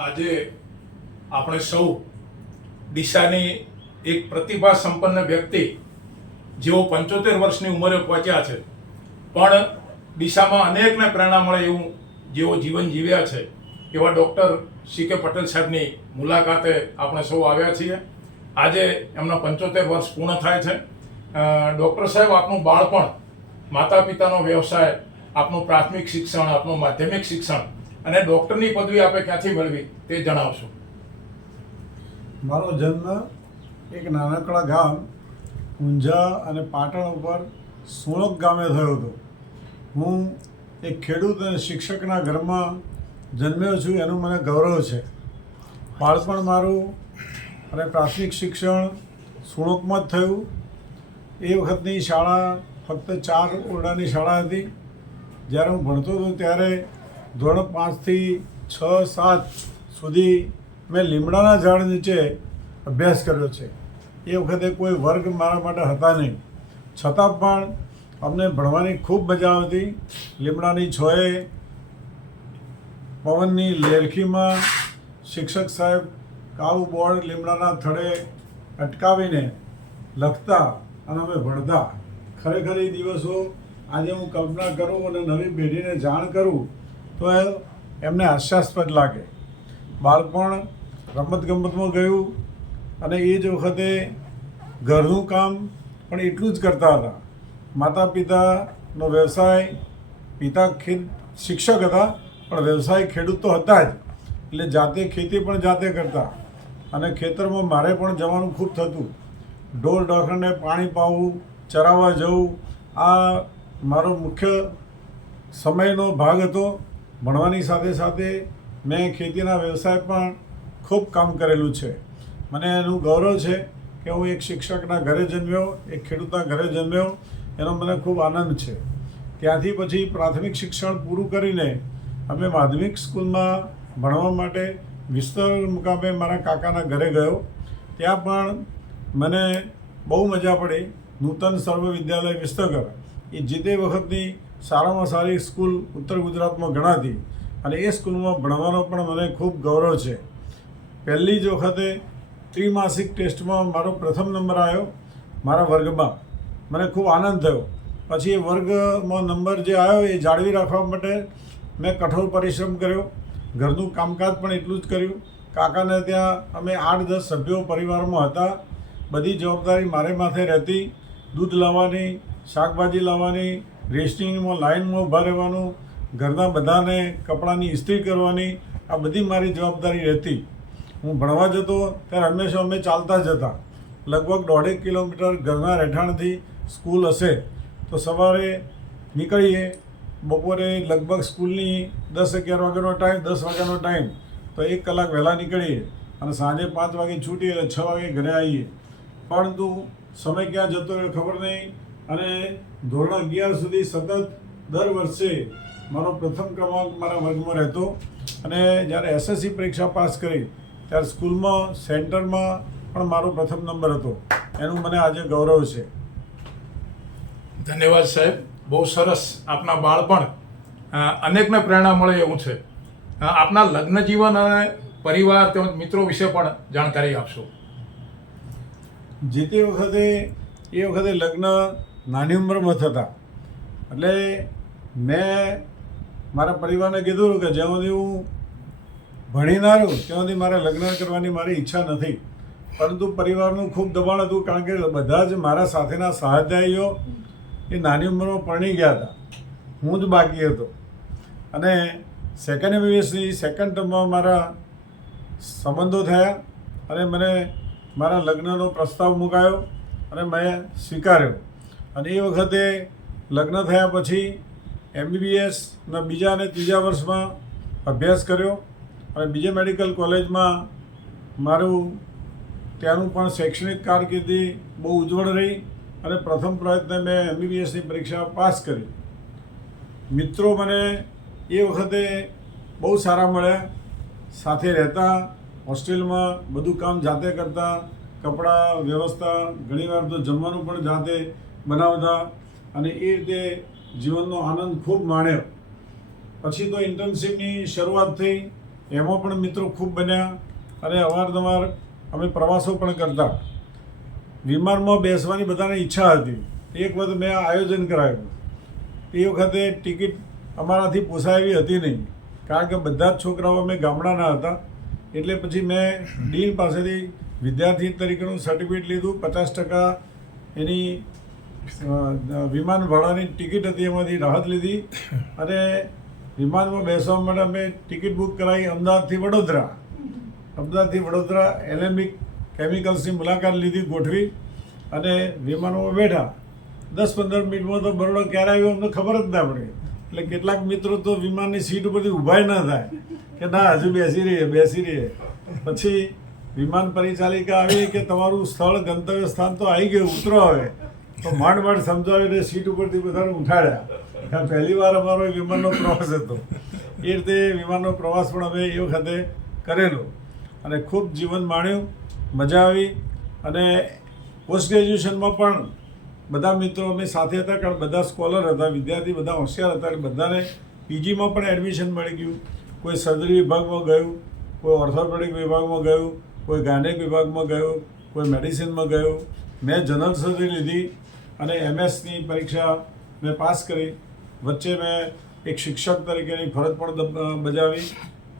આજે આપણે સૌ ડીસાની એક પ્રતિભા સંપન્ન વ્યક્તિ જેઓ 75 વર્ષની ઉંમરે પહોંચ્યા છે, પણ ડીસામાં અનેકને પ્રેરણા મળે એવું જેઓ જીવન જીવ્યા છે એવા ડૉક્ટર સી.કે. પટેલ સાહેબની મુલાકાતે આપણે સૌ આવ્યા છીએ. આજે એમના 75 વર્ષ પૂર્ણ થાય છે. ડૉક્ટર સાહેબ, આપનું બાળપણ, માતા પિતાનો વ્યવસાય, આપનું પ્રાથમિક શિક્ષણ, આપનું માધ્યમિક શિક્ષણ અને ડૉક્ટરની પદવી આપે ક્યાંથી મેળવી તે જણાવશો. મારો જન્મ એક નાનકડા ગામ ઊંઝા અને પાટણ ઉપર સુણક ગામે થયો હતો. હું એક ખેડૂત અને શિક્ષકના ઘરમાં જન્મ્યો છું, એનું મને ગૌરવ છે. બાળપણ મારું અને પ્રાથમિક શિક્ષણ સુણકમાં જ થયું. એ વખતની શાળા ફક્ત 4 ઓરડાની શાળા હતી. જ્યારે હું ભણતો હતો ત્યારે ધોરણ 5 થી 6, 7 સુધી મેં લીમડાના ઝાડ નીચે અભ્યાસ કર્યો છે. એ વખતે કોઈ વર્ગ મારા માટે હતા નહીં, છતાં પણ અમને ભણવાની ખૂબ મજા આવતી. લીમડાની છોએ પવનની લેરખીમાં શિક્ષક સાહેબ કાળું બોર્ડ લીમડાના થડે અટકાવીને લખતા અને અમે ભણતા. ખરેખર એ દિવસો આજે હું કલ્પના કરું અને નવી પેઢીને જાણ કરું તો એમને હાસ્યાસ્પદ લાગે. બાળપણ રમતગમતમાં ગયું અને એ જ વખતે ઘરનું કામ પણ એટલું જ કરતા હતા. માતા પિતાનો વ્યવસાય, પિતા શિક્ષક હતા પણ વ્યવસાય ખેડૂત તો હતા જ, એટલે જાતે ખેતી પણ જાતે કરતા અને ખેતરમાં મારે પણ જવાનું ખૂબ થતું. ઢોર ઢાંખરને પાણી પાવું, ચરાવવા જવું, આ મારો મુખ્ય સમયનો ભાગ હતો. ભણવાની સાથે સાથે મેં ખેતીના વ્યવસાય પણ ખૂબ કામ કરેલું છે. મને એનું ગૌરવ છે કે હું એક શિક્ષકના ઘરે જન્મ્યો, એક ખેડૂતના ઘરે જન્મ્યો, એનો મને ખૂબ આનંદ છે. ત્યાંથી પછી પ્રાથમિક શિક્ષણ પૂરું કરીને અમે માધ્યમિક સ્કૂલમાં ભણવા માટે વિસ્તર મુકામે મારા કાકાના ઘરે ગયો. ત્યાં પણ મને બહુ મજા પડી. નૂતન સર્વ વિદ્યાલય વિસ્તગર એ જે તે વખતની સારામાં સારી સ્કૂલ ઉત્તર ગુજરાતમાં ગણાતી અને એ સ્કૂલમાં ભણવાનો પણ મને ખૂબ ગૌરવ છે. પહેલી જ વખતે ત્રિમાસિક ટેસ્ટમાં મારો પ્રથમ નંબર આવ્યો મારા વર્ગમાં. મને ખૂબ આનંદ થયો. પછી એ વર્ગમાં નંબર જે આવ્યો એ જાળવી રાખવા માટે મેં કઠોર પરિશ્રમ કર્યો. ઘરનું કામકાજ પણ એટલું જ કર્યું. કાકાને ત્યાં અમે 8-10 સભ્યો પરિવારમાં હતા. બધી જવાબદારી મારે માથે રહેતી. દૂધ લાવવાની, શાકભાજી લાવવાની, રેશનિંગમાં લાઇનમાં ઊભા રહેવાનું, ઘરના બધાને કપડાની ઇસ્ત્રી કરવાની, આ બધી મારી જવાબદારી રહેતી. હું ભણવા જતો ત્યારે હંમેશા અમે ચાલતા જતા. લગભગ 1.5 કિલોમીટર ઘરના રહેઠાણથી સ્કૂલ હશે તો સવારે નીકળીએ. બપોરે લગભગ સ્કૂલની 10-11 વાગ્યાનો ટાઈમ, 10 વાગ્યાનો ટાઈમ, તો 1 કલાક વહેલા નીકળીએ અને સાંજે 5 વાગે છૂટીએ એટલે 6 વાગે ઘરે આવીએ. પરંતુ સમય ક્યાં જતો રહ્યો ખબર નહીં. અને ધોરણ 11 સુધી સતત દર વર્ષે મારો પ્રથમ ક્રમાંક મારા વર્ગમાં રહેતો. અને જ્યારે એસએસસી પરીક્ષા પાસ કરી ત્યારે સ્કૂલમાં સેન્ટરમાં પણ મારો પ્રથમ નંબર હતો. એનું મને આજે ગૌરવ છે. ધન્યવાદ સાહેબ, બહુ સરસ. આપના બાળપણ અનેકને પ્રેરણા મળે એવું છે. આપના લગ્ન જીવન અને પરિવાર તેમજ મિત્રો વિશે પણ જાણકારી આપશો. જે તે વખતે એ વખતે લગ્ન નાની ઉંમરમાં થતા, એટલે મેં મારા પરિવારને કીધું કે જ્યાં સુધી હું ભણી ના રહું ત્યાં સુધી મારે લગ્ન કરવાની મારી ઈચ્છા નથી. પરંતુ પરિવારનું ખૂબ દબાણ હતું, કારણ કે બધા જ મારા સાથેના સહાધ્યાયીઓ એ નાની ઉંમરમાં પરણી ગયા હતા. હું જ બાકી હતો. અને સેકન્ડ MBBSની સેકન્ડ ટર્મમાં મારા સંબંધો થયા અને મને મારા લગ્નનો પ્રસ્તાવ મુકાયો અને મેં સ્વીકાર્યો. અને એ વખતે લગ્ન થયા પછી MBBSના બીજા અને ત્રીજા વર્ષમાં અભ્યાસ કર્યો અને બીજે મેડિકલ કોલેજમાં મારું ત્યાંનું પણ શૈક્ષણિક કારકિર્દી બહુ ઉજ્જવળ રહી અને પ્રથમ પ્રયત્ને મેં MBBSની પરીક્ષા પાસ કરી. મિત્રો મને એ વખતે બહુ સારા મળ્યા. સાથે રહેતા, હોસ્ટેલમાં બધું કામ જાતે કરતા, કપડાં વ્યવસ્થા, ઘણીવાર તો જમવાનું પણ જાતે બનાવતા અને એ રીતે જીવનનો આનંદ ખૂબ માણ્યો. પછી તો ઇન્ટર્નશીપની શરૂઆત થઈ એમાં પણ મિત્રો ખૂબ બન્યા અને અવારનવાર અમે પ્રવાસો પણ કરતા. વિમાનમાં બેસવાની બધાને ઈચ્છા હતી. એક વખત મેં આયોજન કરાવ્યું. એ વખતે ટિકિટ અમારાથી પોસાય એવી હતી નહીં, કારણ કે બધા જ છોકરાઓ અમે ગામડાના હતા. એટલે પછી મેં ડીન પાસેથી વિદ્યાર્થી તરીકેનું સર્ટિફિકેટ લીધું. 50% એની વિમાન ભાડાની ટિકિટ હતી, એમાંથી રાહત લીધી અને વિમાનમાં બેસવા માટે અમે ટિકિટ બુક કરાવી અમદાવાદથી વડોદરા એલેમ્બિક કેમિકલ્સની મુલાકાત લીધી, ગોઠવી અને વિમાનમાં બેઠા. 10-15 મિનિટમાં તો બરોડા ક્યારે આવ્યો અમને ખબર જ ના પડી. એટલે કેટલાક મિત્રો તો વિમાનની સીટ ઉપરથી ઊભા ન થાય કે ના હજુ બેસી રહીએ. પછી વિમાન પરિચાલિકા આવી કે તમારું સ્થળ ગંતવ્ય સ્થાન તો આવી ગયું, ઉતરો હવે. તો માંડ સમજાવીને સીટ ઉપરથી બધાને ઉઠાડ્યા. પહેલી વાર અમારો વિમાનનો પ્રવાસ હતો. એ રીતે વિમાનનો પ્રવાસ પણ અમે એ વખતે કરેલો અને ખૂબ જીવન માણ્યું, મજા આવી. અને પોસ્ટ ગ્રેજ્યુએશનમાં પણ બધા મિત્રો અમે સાથે હતા, કારણ બધા સ્કોલર હતા, વિદ્યાર્થી બધા હોશિયાર હતા. એટલે બધાને પીજીમાં પણ એડમિશન મળી ગયું. કોઈ સર્જરી વિભાગમાં ગયું, કોઈ ઓર્થોપેડિક વિભાગમાં ગયું, કોઈ ગાયનેક વિભાગમાં ગયું, કોઈ મેડિસિનમાં ગયું. મેં જનરલ સર્જરી લીધી અને એમએસની પરીક્ષા મેં પાસ કરી. વચ્ચે મેં એક શિક્ષક તરીકેની ફરજ પણ બજાવી.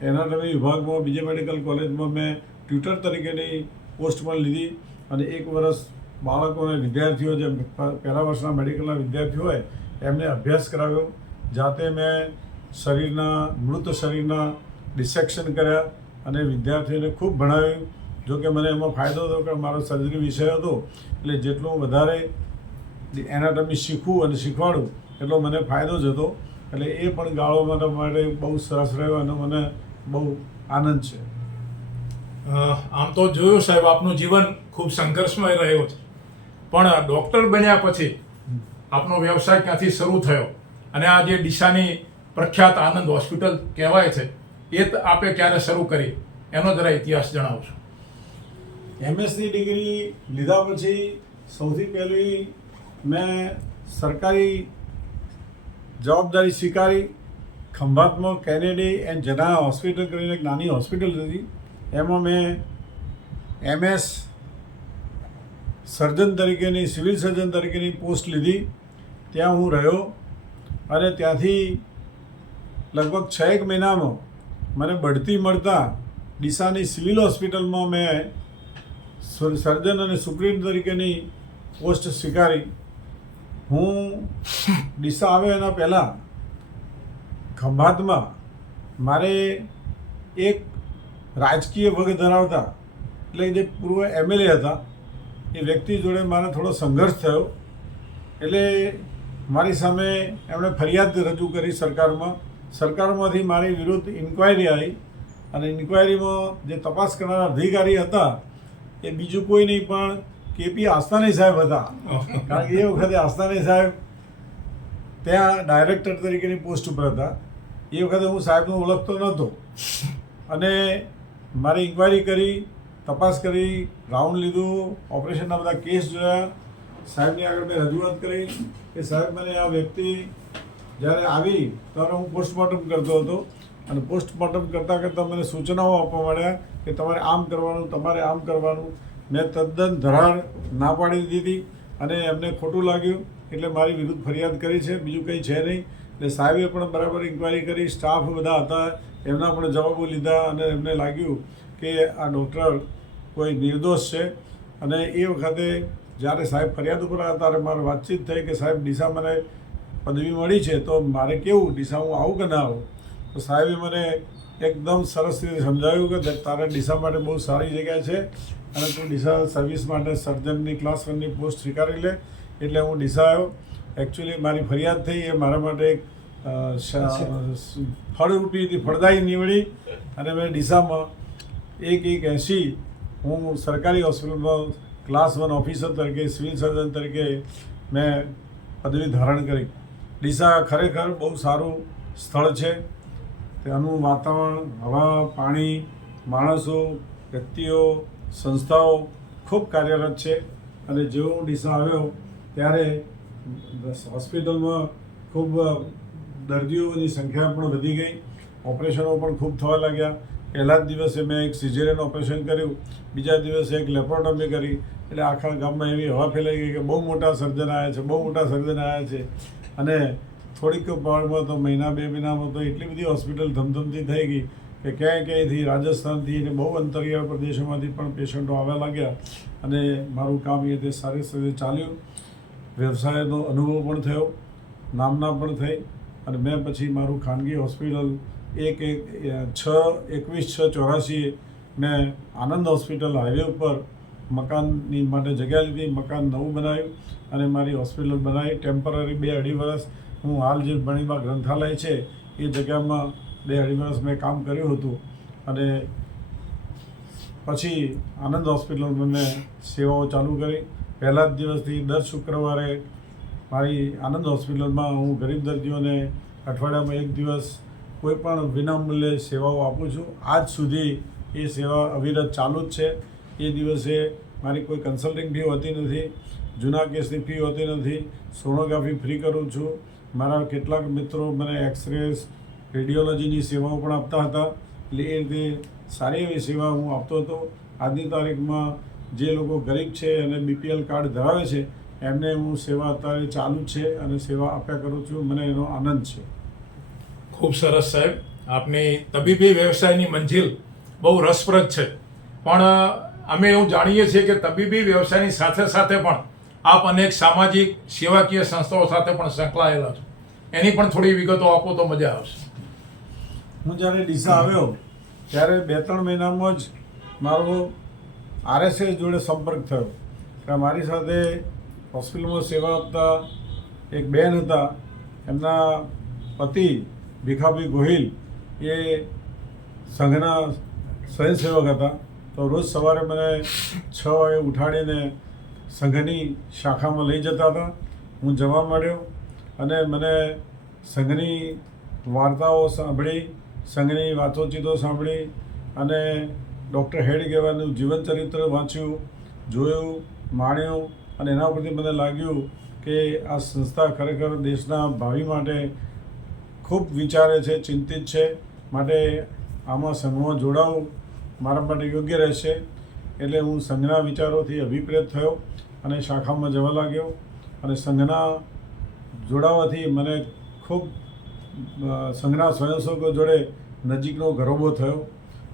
એનાટમી વિભાગમાં બીજે મેડિકલ કોલેજમાં મેં ટ્યુટર તરીકેની પોસ્ટ પણ લીધી અને 1 વર્ષ બાળકોને વિદ્યાર્થીઓ જે પહેલા વર્ષના મેડિકલના વિદ્યાર્થીઓ હોય એમને અભ્યાસ કરાવ્યો. જાતે મેં મૃત શરીરના ડિસેક્શન કર્યા અને વિદ્યાર્થીઓને ખૂબ ભણાવ્યું. જોકે મને એમાં ફાયદો હતો કે મારો સર્જરી વિષય હતો, એટલે જેટલું વધારે એનાટમી શીખવું અને શીખવાડું એટલો મને ફાયદો જ હતો. એટલે એ પણ ગાળો માટે બહુ સરસ રહ્યો અને મને બહુ આનંદ છે. આમ તો જોયું સાહેબ, આપનું જીવન ખૂબ સંઘર્ષમય રહ્યો છે, પણ ડૉક્ટર બન્યા પછી આપનો વ્યવસાય ક્યાંથી શરૂ થયો અને આ જે ડીસાની પ્રખ્યાત આનંદ હોસ્પિટલ કહેવાય છે એ આપે ક્યારે શરૂ કરી, એનો જરા ઇતિહાસ જણાવશો. એમએસની ડિગ્રી લીધા પછી સૌથી પહેલી મેં સરકારી જવાબદારી સ્વીકારી. ખંભાતમાં કેનેડી એન્ડ જના હોસ્પિટલ કરીને એક નાની હોસ્પિટલ હતી. એમાં મેં એમએસ સર્જન તરીકેની, સિવિલ સર્જન તરીકેની પોસ્ટ લીધી. ત્યાં હું રહ્યો અને ત્યાંથી લગભગ 6 મહિનામાં મને બઢતી મળતા ડીસાની સિવિલ હોસ્પિટલમાં મેં સર્જન અને સુપ્રિન્ટ તરીકેની પોસ્ટ સ્વીકારી. હું ડીસા આવ્યો એના પહેલાં ખંભાતમાં મારે એક રાજકીય વર્ગ ધરાવતા, એટલે જે પૂર્વ એમએલએ હતા એ વ્યક્તિ જોડે મારે થોડો સંઘર્ષ થયો. એટલે મારી સામે એમણે ફરિયાદ રજૂ કરી સરકારમાંથી મારી વિરુદ્ધ ઇન્ક્વાયરી આવી અને ઇન્ક્વાયરીમાં જે તપાસ કરનારા અધિકારી હતા એ બીજું કોઈ નહીં પણ કેપી આસ્તાની સાહેબ હતા. કારણ કે એ વખતે આસ્તાની સાહેબ ત્યાં ડાયરેક્ટર તરીકેની પોસ્ટ ઉપર હતા. એ વખતે હું સાહેબને ઓળખતો નહોતો અને મારી ઇન્ક્વાયરી કરી, તપાસ કરી, રાઉન્ડ લીધું, ઓપરેશનના બધા કેસ જોયા. સાહેબની આગળ મેં રજૂઆત કરી કે સાહેબ મને આ વ્યક્તિ જ્યારે આવી ત્યારે હું પોસ્ટમોર્ટમ કરતો હતો અને પોસ્ટમોર્ટમ કરતાં મને સૂચનાઓ આપવા માંડ્યા કે તમારે આમ કરવાનું, તમારે આમ કરવાનું. મેં તદ્દન ધરાર ના પાડી દીધી અને એમને ખોટું લાગ્યું એટલે મારી વિરુદ્ધ ફરિયાદ કરી છે. બીજું કંઈ છે નહીં. એટલે સાહેબે પણ બરાબર ઇન્ક્વાયરી કરી, સ્ટાફ બધા હતા એમના પણ જવાબો લીધા અને એમને લાગ્યું કે આ ડૉક્ટર કોઈ નિર્દોષ છે. અને એ વખતે જ્યારે સાહેબ ફરિયાદ ઉપર આવ્યા ત્યારે મારે વાતચીત થઈ કે સાહેબ ડીસા મને પદવી મળી છે તો મારે કેવું, ડીસા હું આવું કે ના આવું. તો સાહેબે મને એકદમ સરસ રીતે સમજાવ્યું કે તારે ડીસા માટે બહુ સારી જગ્યા છે અને તું ડીસા સર્વિસ માટે સર્જનની ક્લાસ 1ની પોસ્ટ સ્વીકારી લે. એટલે હું ડીસા આવ્યો. એકચ્યુઅલી મારી ફરિયાદ થઈ એ મારા માટે એક ફળરૂપી હતી, ફળદાયી નીવડી અને મેં ડીસામાં 1/80 હું સરકારી હોસ્પિટલમાં ક્લાસ 1 ઓફિસર તરીકે, સિવિલ સર્જન તરીકે મેં પદવી ધારણ કરી. ડીસા ખરેખર બહુ સારું સ્થળ છે. ત્યાંનું વાતાવરણ, હવા, પાણી, માણસો, વ્યક્તિઓ, સંસ્થાઓ ખૂબ કાર્યરત છે. અને જેવો હું ડીસા આવ્યો ત્યારે હોસ્પિટલમાં ખૂબ દર્દીઓની સંખ્યા પણ વધી ગઈ, ઓપરેશનો પણ ખૂબ થવા લાગ્યા. પહેલા જ દિવસે મેં એક સિઝેરિયન ઓપરેશન કર્યું, બીજા દિવસે એક લેપ્રોટોમી કરી. એટલે આખા ગામમાં એવી હવા ફેલાઈ ગઈ કે બહુ મોટા સર્જન આવ્યા છે, બહુ મોટા સર્જન આવ્યા છે. અને થોડીક પળમાં તો મહિના 2 મહિનામાં તો એટલી બધી હોસ્પિટલ ધમધમતી થઈ ગઈ કે ક્યાંયથી રાજસ્થાનથી અને બહુ અંતરિયાળ પ્રદેશોમાંથી પણ પેશન્ટો આવવા લાગ્યા. અને મારું કામ એ તે સારી રીતે ચાલ્યું. વ્યવસાયનો અનુભવ પણ થયો, નામના પણ થઈ. અને મેં પછી મારું ખાનગી હોસ્પિટલ 21/6/84 મેં આનંદ હોસ્પિટલ હાઈવે ઉપર મકાનની માટે જગ્યા લીધી, મકાન નવું બનાવ્યું અને મારી હોસ્પિટલ બનાવી. ટેમ્પરરી 2-2.5 વર્ષ હું હાલ જે બણીમાં ગ્રંથાલય છે એ જગ્યામાં 2-2.5 વર્ષ મેં કામ કર્યું હતું. અને પછી આનંદ હોસ્પિટલમાં મેં સેવાઓ ચાલુ કરી. પહેલા જ દિવસથી દર શુક્રવારે મારી આનંદ હોસ્પિટલમાં હું ગરીબ દર્દીઓને અઠવાડિયામાં 1 દિવસ કોઈ પણ વિનામૂલ્યે સેવાઓ આપું છું. આજ સુધી એ સેવા અવિરત ચાલુ જ છે. એ દિવસે મારી કોઈ કન્સલ્ટિંગ ફી હોતી નથી, જૂના કેસની ફી હોતી નથી, સોનોગ્રાફી ફ્રી કરું છું. મારા કેટલાક મિત્રો મને એક્સરેસ, રેડિયોલોજીની સેવાઓ પણ આપતા હતા. એટલે એ રીતે સારી એવી સેવા હું આપતો હતો. આજની તારીખમાં જે લોકો ગરીબ છે અને BPL કાર્ડ ધરાવે છે એમને હું સેવા અત્યારે ચાલુ જ છે અને સેવા આપ્યા કરું છું. મને એનો આનંદ છે. ખૂબ સરસ સાહેબ, આપની તબીબી વ્યવસાયની મંજિલ બહુ રસપ્રદ છે. પણ અમે એવું જાણીએ છીએ કે તબીબી વ્યવસાયની સાથે સાથે પણ આપ અનેક સામાજિક સેવાકીય સંસ્થાઓ સાથે પણ સંકળાયેલા છો. એની પણ થોડી વિગતો આપો તો મજા આવશે. હું જ્યારે ડીસા આવ્યો ત્યારે 2-3 મહિનામાં જ મારો RSS જોડે સંપર્ક થયો કે મારી સાથે હોસ્પિટલમાં સેવા આપતા એક બેન હતા. એમના પતિ ભીખાભાઈ ગોહિલ એ સંઘના સ્વયંસેવક હતા. તો રોજ સવારે મને 6 વાગે ઉઠાડીને સંઘની શાખામાં લઈ જતા હતા. હું જવા માંડ્યો અને મને સંઘની વાર્તાઓ સાંભળી, સંઘની વાતોચીતો સાંભળી અને ડૉક્ટર હેડગેવારનું જીવનચરિત્ર વાંચ્યું, જોયું, માણ્યું. અને એના પરથી મને લાગ્યું કે આ સંસ્થા ખરેખર દેશના ભાવિ માટે ખૂબ વિચારે છે, ચિંતિત છે. માટે આમાં સંઘમાં જોડાવું મારા માટે યોગ્ય રહેશે. એટલે હું સંઘના વિચારોથી અભિપ્રેત થયો અને શાખામાં જવા લાગ્યો. અને સંઘના જોડાવાથી મને ખૂબ સંઘના સ્વયંસેવકો જોડે નજીકનો ગરોબો થયો.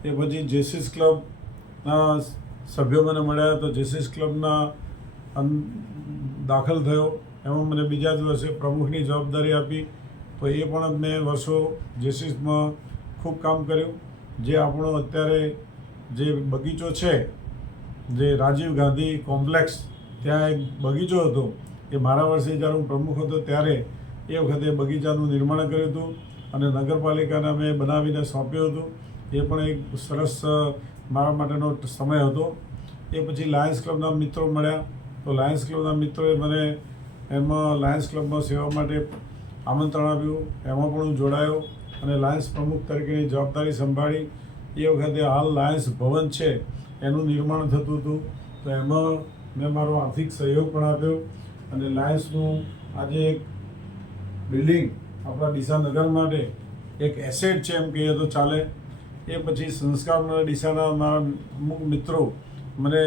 એ પછી જેસીસ ક્લબના સભ્યો મને મળ્યા તો જેસીસ ક્લબના દાખલ થયો. એમાં મને બીજા જ વર્ષે પ્રમુખની જવાબદારી આપી. તો એ પણ મેં વર્ષો જેસીસમાં ખૂબ કામ કર્યું. જે આપણો અત્યારે જે બગીચો છે, જે રાજીવ ગાંધી કોમ્પ્લેક્સ, ત્યાં એક બગીચો હતો. એ મારા વર્ષે જ્યારે હું પ્રમુખ હતો ત્યારે એ વખતે બગીચાનું નિર્માણ કર્યું હતું અને નગરપાલિકાને મેં બનાવીને સોંપ્યું હતું. એ પણ એક સરસ મારા માટેનો સમય હતો. એ પછી લાયન્સ ક્લબના મિત્રો મળ્યા. તો લાયન્સ ક્લબના મિત્રોએ મને એમાં લાયન્સ ક્લબમાં સેવા માટે આમંત્રણ આપ્યું. એમાં પણ હું જોડાયો અને લાયન્સ પ્રમુખ તરીકેની જવાબદારી સંભાળી. એ વખતે હાલ લાયન્સ ભવન છે એનું નિર્માણ થતું હતું. તો એમાં મેં મારો આર્થિક સહયોગ પણ આપ્યો અને લાયન્સનું આજે એક બિલ્ડિંગ આપણા ડીસા નગર માટે એક એસેટ છે એમ કહીએ તો ચાલે. એ પછી સંસ્કારના ડીસાના મારા અમુક મિત્રો મને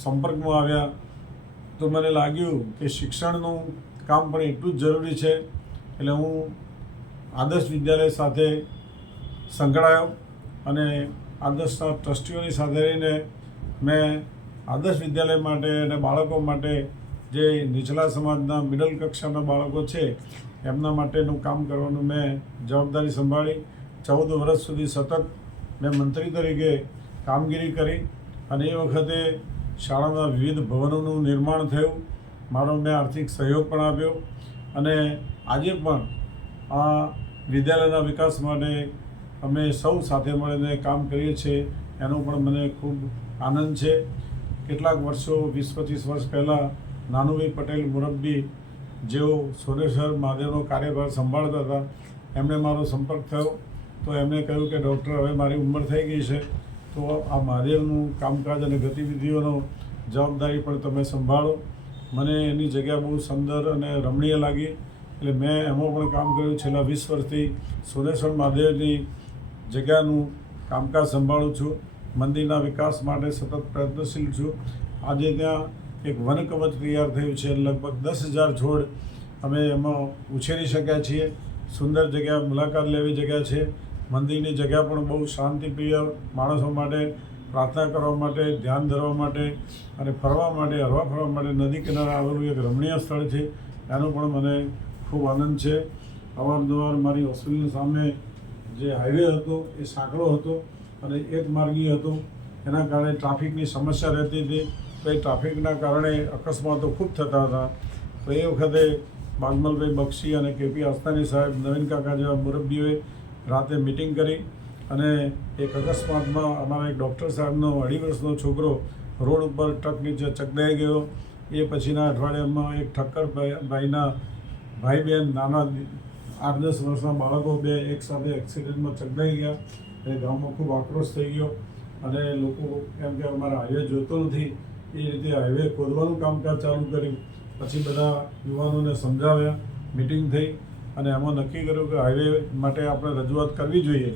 સંપર્કમાં આવ્યા. તો મને લાગ્યું કે શિક્ષણનું કામ પણ એટલું જ જરૂરી છે. એટલે હું આદર્શ વિદ્યાલય સાથે સંકળાયો અને આદર્શના ટ્રસ્ટીઓની સાથે રહીને મેં આદર્શ વિદ્યાલય માટે અને બાળકો માટે જે નીચલા સમાજના મિડલ કક્ષાના બાળકો છે એમના માટેનું કામ કરવાનું મેં જવાબદારી સંભાળી. 14 વર્ષ સુધી સતત મેં મંત્રી તરીકે કામગીરી કરી અને એ વખતે શાળાના વિવિધ ભવનોનું નિર્માણ થયું. મારો મેં આર્થિક સહયોગ પણ આપ્યો અને આજે પણ આ વિદ્યાલયના વિકાસ માટે અમે સૌ સાથે મળીને કામ કરીએ છીએ. એનો પણ મને ખૂબ આનંદ છે. કેટલાક વર્ષો 20-25 વર્ષ પહેલાં નાનુભાઈ પટેલ મુરબ્બી જેઓ સોનેશ્વર મહાદેવનો કાર્યભાર સંભાળતા હતા એમણે મારો સંપર્ક થયો. તો એમણે કહ્યું કે ડૉક્ટર, હવે મારી ઉંમર થઈ ગઈ છે તો આ મહાદેવનું કામકાજ અને ગતિવિધિઓનો જવાબદારી પણ તમે સંભાળો. મને એની જગ્યા બહુ સુંદર અને રમણીય લાગી. એટલે મેં એમાં પણ કામ કર્યું. છેલ્લા 20 વર્ષથી સોનેશ્વર મહાદેવની જગ્યાનું કામકાજ સંભાળું છું. મંદિરના વિકાસ માટે સતત પ્રયત્નશીલ છું. આજે ત્યાં એક વન કવચ તૈયાર થયું છે. લગભગ 10,000 છોડ અમે એમાં ઉછેરી શક્યા છીએ. સુંદર જગ્યા, મુલાકાત લેવી જગ્યા છે. મંદિરની જગ્યા પણ બહુ શાંતિપ્રિય, માણસો માટે પ્રાર્થના કરવા માટે, ધ્યાન ધરવા માટે અને ફરવા માટે, હરવા ફરવા માટે નદી કિનારે આવેલું એક રમણીય સ્થળ છે. એનો પણ મને ખૂબ આનંદ છે. અવારનવાર મારી હોસ્પિટલની સામે જે હાઈવે હતો એ સાંકડો હતો અને એક માર્ગી હતો. એના કારણે ટ્રાફિકની સમસ્યા રહેતી હતી. તો એ ટ્રાફિકના કારણે અકસ્માતો ખૂબ થતા હતા. તો એ વખતે બાગમલભાઈ બક્ષી અને કેપી આસ્તાની સાહેબ, નવીન કાકા જેવા મુરબ્બીઓએ રાતે મિટિંગ કરી અને એક અકસ્માતમાં અમારા એક ડૉક્ટર સાહેબનો 2.5 વર્ષનો છોકરો રોડ ઉપર ટ્રક નીચે ચકડાઈ ગયો. એ પછીના અઠવાડિયામાં એક ઠક્કર ભાઈના ભાઈ બહેન, નાના 8-10 વર્ષના બાળકો બે એક સાથે એક્સિડન્ટમાં ચકડાઈ ગયા. એ ગામમાં ખૂબ આક્રોશ થઈ ગયો અને લોકો એમ કે અમારા હાઈવે જોઈતો નથી, એ રીતે હાઈવે ખોદવાનું કામકાજ ચાલુ કર્યું. પછી બધા યુવાનોને સમજાવ્યા, મિટિંગ થઈ અને એમાં નક્કી કર્યું કે હાઈવે માટે આપણે રજૂઆત કરવી જોઈએ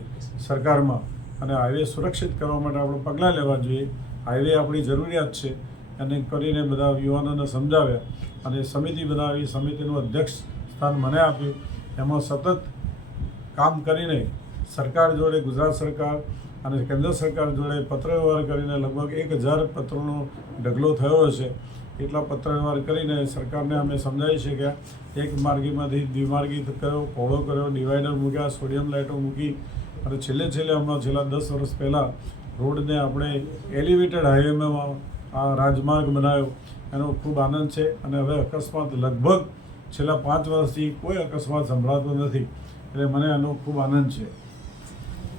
સરકારમાં અને હાઈવે સુરક્ષિત કરવા માટે આપણે પગલાં લેવા જોઈએ. હાઈવે આપણી જરૂરિયાત છે અને કરીને બધા યુવાનોને સમજાવ્યા અને સમિતિ બનાવી. સમિતિનું અધ્યક્ષ સ્થાન મને આપ્યું. એમાં સતત કામ કરીને સરકાર જોડે, ગુજરાત સરકાર અને કેન્દ્ર સરકાર જોડે પત્ર વ્યવહાર કરીને લગભગ 1,000 પત્રોનો ઢગલો થયો હશે. એટલા પત્ર વ્યવહાર કરીને સરકારને અમે સમજાવી શક્યા. એક માર્ગીમાંથી દ્વિમાર્ગી કર્યો, પહોળો કર્યો, ડિવાઈડર મૂક્યા, સોડિયમ લાઇટો મૂકી અને છેલ્લે હમણાં છેલ્લા 10 વર્ષ પહેલાં રોડને આપણે એલિવેટેડ હાઈવેમાં આ રાજમાર્ગ બનાવ્યો. એનો ખૂબ આનંદ છે અને હવે અકસ્માત લગભગ છેલ્લા 5 વર્ષથી કોઈ અકસ્માત સંભળાતો નથી. એટલે મને એનો ખૂબ આનંદ છે.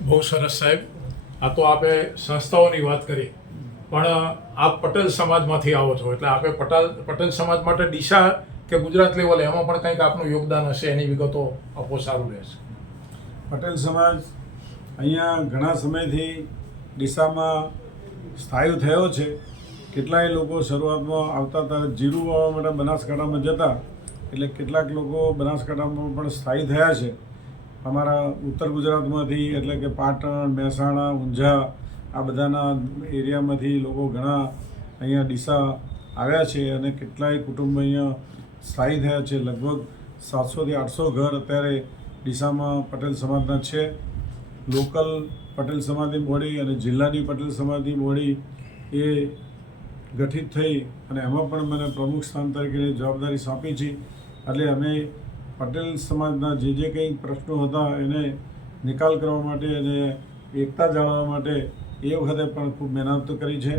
બહુ સરસ સાહેબ. આ તો આપે સંસ્થાઓની વાત કરી, પણ આપ પટેલ સમાજમાંથી આવો છો એટલે આપે પટેલ સમાજ માટે ડીસા કે ગુજરાત લેવલે એમાં પણ કંઈક આપનું યોગદાન હશે, એની વિગતો આપો, સારું રહેશે. પટેલ સમાજ અહીંયા ઘણા સમયથી ડીસામાં સ્થાયી થયો છે. કેટલાય લોકો શરૂઆતમાં આવતા હતા, જીરું વાવવા માટે બનાસકાંઠામાં જતા, એટલે કેટલાક લોકો બનાસકાંઠામાં પણ સ્થાયી થયા છે. અમારા ઉત્તર ગુજરાતમાંથી એટલે કે પાટણ, મહેસાણા, ઊંઝા આ બધાના એરિયામાંથી લોકો ઘણા અહીંયા ડીસા આવ્યા છે અને કેટલાય કુટુંબ અહીંયા સ્થાયી થયા છે. લગભગ 700 થી 800 ઘર અત્યારે ડીસામાં પટેલ સમાજના છે. લોકલ પટેલ સમાજની બોડી અને જિલ્લાની પટેલ સમાજની બોડી એ ગઠિત થઈ અને એમાં પણ મને પ્રમુખ સ્થાન તરીકેની જવાબદારી સોંપી છે. એટલે અમે પટેલ સમાજના જે કંઈ પ્રશ્નો હતા એને નિકાલ કરવા માટે અને એકતા જાળવવા માટે એ વખતે પણ ખૂબ મહેનત કરી છે.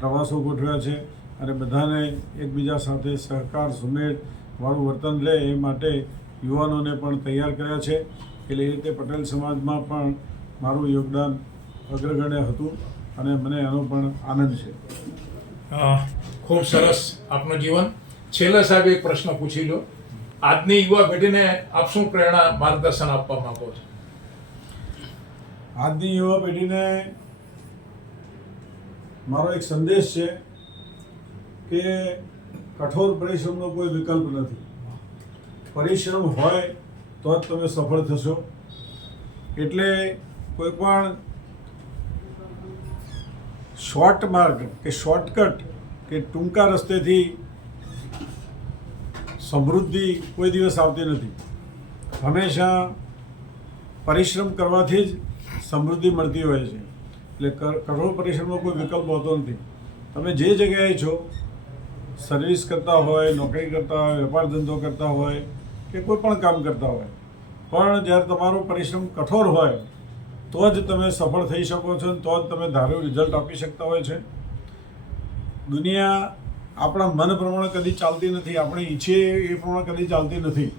પ્રવાસો ગોઠવ્યા છે અને બધાને એકબીજા સાથે સહકાર સુમેળવાળું વર્તન લે એ માટે યુવાનોને પણ તૈયાર કર્યા છે. એટલે એ રીતે પટેલ સમાજમાં પણ મારું યોગદાન અગ્રગણ્ય હતું અને મને એનો પણ આનંદ છે. ખૂબ સરસ આપનું જીવન. છેલ્લે સાહેબ એક પ્રશ્ન પૂછી લો. આજની યુવા પેઢીને આપ શું પ્રેરણા, માર્ગદર્શન આપવા માંગો છો? આજની યુવા પેઢીને મારો એક સંદેશ છે કે કઠોર પરિશ્રમનો કોઈ વિકલ્પ નથી. પરિશ્રમ હોય તો જ તમે સફળ થશો. એટલે કોઈ પણ શોર્ટ માર્ગ કે શોર્ટકટ કે ટૂંકા રસ્તેથી સમૃદ્ધિ કોઈ દિવસ આવતી નથી. હંમેશા પરિશ્રમ કરવાથી જ સમૃદ્ધિ મળતી હોય છે. એટલે કઠોર પરિશ્રમનો કોઈ વિકલ્પ હોતો નથી. તમે જે જગ્યાએ છો, સર્વિસ કરતા હોય, નોકરી કરતા હોય, વેપાર ધંધો કરતા હોય કે કોઈ પણ કામ કરતા હોય, પણ જ્યારે તમારો પરિશ્રમ કઠોર હોય તો જ તમે સફળ થઈ શકો છો, તો જ તમે ધાર્યું રિઝલ્ટ આપી શકતા હોય છે. દુનિયા આપણા મન પ્રમાણે કદી ચાલતી નથી, આપણે ઈચ્છીએ એ પ્રમાણે કદી ચાલતી નથી.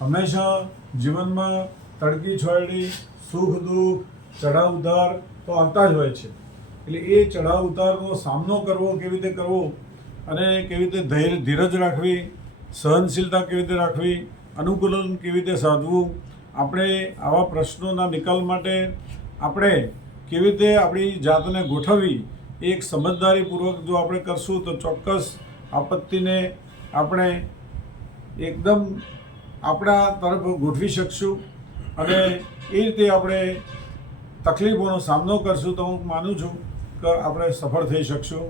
હંમેશા જીવનમાં તડકી છોયડી, સુખ દુઃખ, ચઢાવ ઉતાર તો આવતા જ હોય છે. એટલે એ ચઢાવ ઉતારનો સામનો કરવો કેવી રીતે કરવો અને કેવી રીતે ધીરજ રાખવી, સહનશીલતા કેવી રીતે રાખવી, અનુકૂલન કેવી રીતે સાધવું, આપણે આવા પ્રશ્નોના નિકાલ માટે આપણે કેવી રીતે આપણી જાતને ગોઠવવી, એક સમજદારીપૂર્વક જો આપણે કરશું તો ચોક્કસ આપત્તિને આપણે એકદમ આપણા તરફ ગોઠવી શકશું અને એ રીતે આપણે તકલીફોનો સામનો કરશું તો હું માનું છું કે આપણે સફળ થઈ શકશું.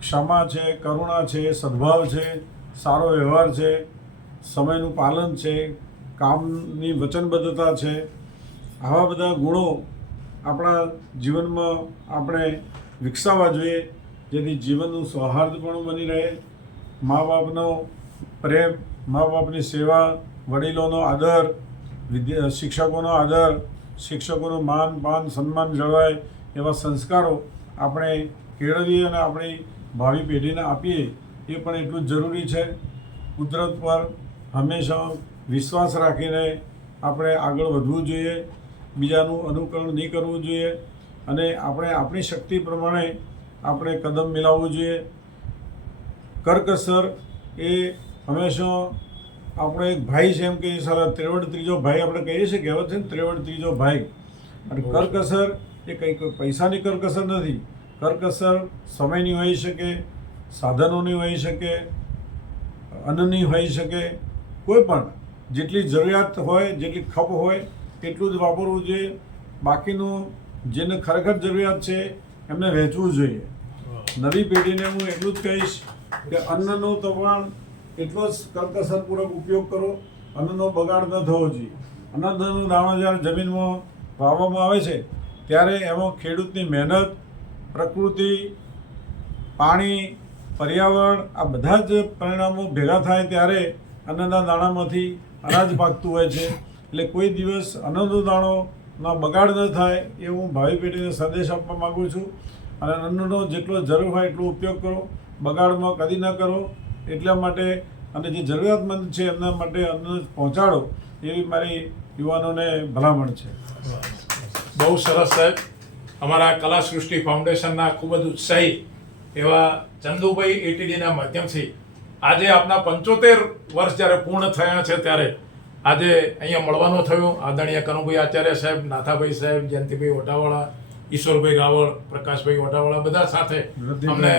ક્ષમા છે, કરુણા છે, સદ્ભાવ છે, સારો વ્યવહાર છે, સમયનું પાલન છે, કામની વચનબદ્ધતા છે, આવા બધા ગુણો આપણા જીવનમાં આપણે વિકસાવવા જોઈએ, જેથી જીવનનું સૌહાર્દપણું બની રહે. મા બાપનો પ્રેમ, મા બાપની સેવા, વડીલોનો આદર, શિક્ષકોનો આદર, શિક્ષકોનું માન પાન સન્માન જળવાય એવા સંસ્કારો આપણે કેળવીએ અને આપણી ભાવિ પેઢીને આપીએ એ પણ એટલું જ જરૂરી છે. કુદરત પર હંમેશા વિશ્વાસ રાખીને આપણે આગળ વધવું જોઈએ, બીજાનું અનુકરણ નહીં કરવું જોઈએ અને આપણે આપણી શક્તિ પ્રમાણે આપણે કદમ મિલાવવું જોઈએ. કરકસર એ હંમેશા આપણો એક ભાઈ છે, એમ કે સારા ત્રેવડ ત્રીજો ભાઈ આપણે કહીએ છીએ, કહેવત છે ને ત્રેવડ ત્રીજો ભાઈ. અને કરકસર એ કંઈક પૈસાની કરકસર નથી. કરકસર સમયની હોઈ શકે, સાધનોની હોઈ શકે, અન્નની હોઈ શકે, કોઈ પણ જેટલી જરૂરિયાત હોય, જેટલી ખપ હોય એટલું જ વાપરવું જોઈએ. બાકીનું જેને ખરેખર જરૂરિયાત છે એમને વહેંચવું જોઈએ. નવી પેઢીને હું એટલું જ કહીશ કે અન્નનો તો પણ એટલો જ કરકસરપૂર્વક ઉપયોગ કરો, અન્નનો બગાડ ન થવો જોઈએ. અન્નનો દાણો જ્યારે જમીનમાં વાવવામાં આવે છે ત્યારે એમાં ખેડૂતની મહેનત, પ્રકૃતિ, પાણી, પર્યાવરણ આ બધા જ પરિણામો ભેગા થાય ત્યારે અન્નના દાણામાંથી અનાજ પાકતું હોય છે. એટલે કોઈ દિવસ અન્નનો દાણોના બગાડ ન થાય એ હું ભાવિ પેઢીને સંદેશ આપવા માગું છું. અને અન્નનો જેટલો જરૂર હોય એટલો ઉપયોગ કરો, બગાડમાં કદી ન કરો. એટલા માટે અને જે જરૂરિયાતમંદ છે એમના માટે અન્ન પહોંચાડો એવી મારી યુવાનોને ભલામણ છે. બહુ સરસ સાહેબ. અમારા કલા સૃષ્ટિ ફાઉન્ડેશનના ખૂબ જ ઉત્સાહી એવા ચંદુભાઈ એટીડીના માધ્યમથી આજે આપના 75 વર્ષ જ્યારે પૂર્ણ થયા છે ત્યારે આજે અહીંયા મળવાનું થયું. આદરણીય કનુભાઈ આચાર્ય સાહેબ, નાથાભાઈ સાહેબ, જયંતિભાઈ વટાવાળા, ઈશ્વરભાઈ રાવળ, પ્રકાશભાઈ વટાવાળા બધા સાથે અમને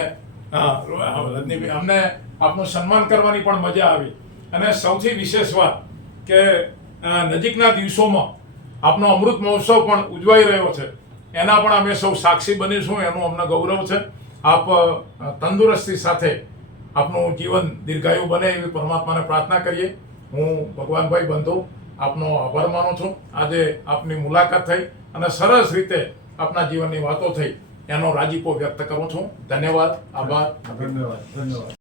આપનું સન્માન કરવાની પણ મજા આવી. અને સૌથી વિશેષ વાત કે નજીકના દિવસોમાં આપનો અમૃત મહોત્સવ પણ ઉજવાઈ રહ્યો છે, એના પણ અમે સૌ સાક્ષી બનીશું. એનું અમને ગૌરવ છે. આપ તંદુરસ્તી સાથે આપનું જીવન દીર્ઘાયુ બને એવી પરમાત્માને પ્રાર્થના કરીએ. હું ભગવાનભાઈ બંધુ આપનો આભાર માનું છું. આજે આપની મુલાકાત થઈ અને સરસ રીતે આપના જીવનની વાતો થઈ એનો રાજીપો વ્યક્ત કરું છું. ધન્યવાદ, આભાર. ધન્યવાદ.